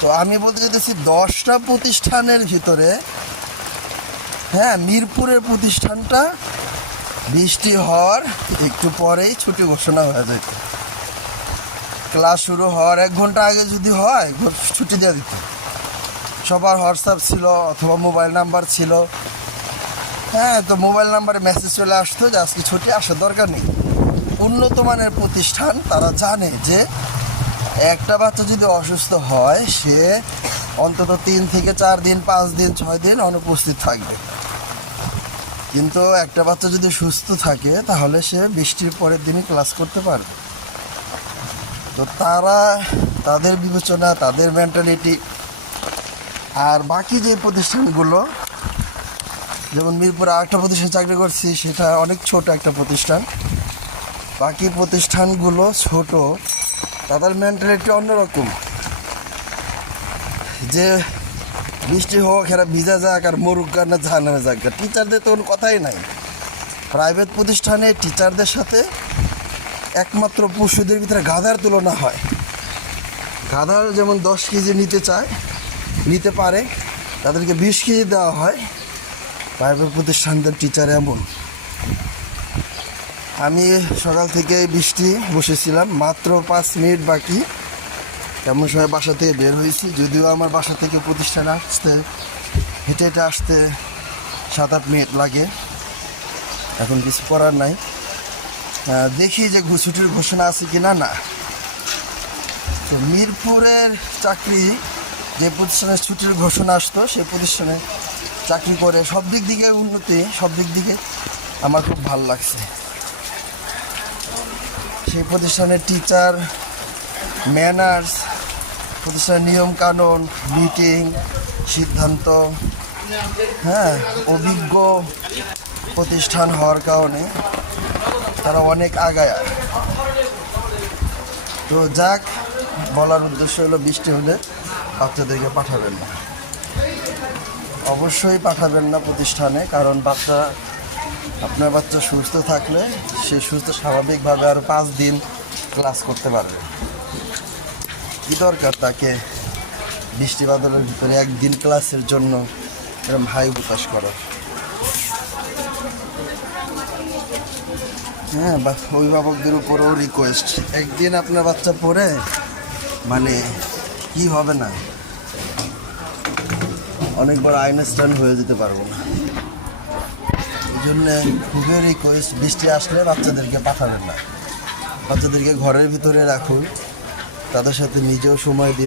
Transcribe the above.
তো আমি বলতে চাইতেছি 10টা প্রতিষ্ঠানের ভিতরে, হ্যাঁ, মিরপুরের প্রতিষ্ঠানটা বৃষ্টি হওয়ার একটু পরেই ছুটি ঘোষণা হয়ে যেত। ক্লাস শুরু হওয়ার 1 ঘন্টা আগে যদি হয় ছুটি দিয়ে দিত। সবার হোয়াটসঅ্যাপ ছিল অথবা মোবাইল নাম্বার ছিল, হ্যাঁ, তো মোবাইল নাম্বারে মেসেজ চলে আসতো যে আজকে ছুটি, আসার দরকার নেই। উন্নত মানের প্রতিষ্ঠান, তারা জানে যে একটা বাচ্চা যদি অসুস্থ হয় সে অন্তত 3 থেকে 4 দিন, 5 দিন, 6 দিন অনুপস্থিত থাকবে। কিন্তু একটা বাচ্চা যদি সুস্থ থাকে তাহলে সে বৃষ্টির পরের দিনই ক্লাস করতে পারবে। তো তারা, তাদের বিবেচনা, তাদের মেন্টালিটি। আর বাকি যে প্রতিষ্ঠানগুলো, যেমন মিরপুরে আরেকটা প্রতিষ্ঠান চাকরি করছি, সেটা অনেক ছোট একটা প্রতিষ্ঠান। বাকি প্রতিষ্ঠানগুলো ছোট, তাদের মেন্টালিটি অন্যরকম, যে বৃষ্টি হোক, এরা ভিজা যাক আর মরুক না জানানো যাক, টিচারদের তো কোনো কথাই নাই। প্রাইভেট প্রতিষ্ঠানে টিচারদের সাথে একমাত্র পশুদের ভিতরে গাধার তুলনা হয়। গাধার যেমন 10 কেজি নিতে পারে, তাদেরকে 20 কেজি দেওয়া হয়। প্রাইভেট প্রতিষ্ঠানদের টিচার এমন। আমি সকাল থেকে বৃষ্টি বসেছিলাম, মাত্র 5 মিনিট বাকি, এমন সময় বাসা থেকে বের হয়েছি। যদিও আমার বাসা থেকে প্রতিষ্ঠানে আসতে, হেঁটে হেঁটে আসতে 7-8 মিনিট লাগে। এখন কিছু করার নাই, দেখি যে ছুটির ঘোষণা আছে কি না। না, তো মিরপুরের চাকরি, যে প্রতিষ্ঠানে ছুটির ঘোষণা আসতো সেই প্রতিষ্ঠানে চাকরি করে সব দিক দিকে উন্নতি, সব দিক দিকে আমার খুব ভালো লাগছে। সেই প্রতিষ্ঠানের টিচার, ম্যানার্স, প্রতিষ্ঠানের নিয়মকানুন, মিটিং, সিদ্ধান্ত, হ্যাঁ, অভিজ্ঞ প্রতিষ্ঠান হওয়ার কারণে তারা অনেক আগায়। তো যাক, বলার উদ্দেশ্য হলো বৃষ্টি হলে বাচ্চাদেরকে পাঠাবেন না, অবশ্যই পাঠাবেন না প্রতিষ্ঠানে। কারণ আপনার বাচ্চা সুস্থ থাকলে সে সুস্থ স্বাভাবিকভাবে আরও 5 দিন ক্লাস করতে পারবে। কী দরকার তাকে বৃষ্টি বাদলের ভিতরে 1 দিন ক্লাসের জন্য এরকম হাই প্রকাশ করো। হ্যাঁ, অভিভাবকদের উপরেও রিকোয়েস্ট, একদিন আপনার বাচ্চা পড়ে মানে কি হবে না, অনেক বড় আইনস্টাইন হয়ে যেতে পারবো না। এই জন্যে খুবই রিকোয়েস্ট, বৃষ্টি আসলে বাচ্চাদেরকে পাঠাবেন না, বাচ্চাদেরকে ঘরের ভিতরে রাখুন, তাদের সাথে নিজেও সময় দিন।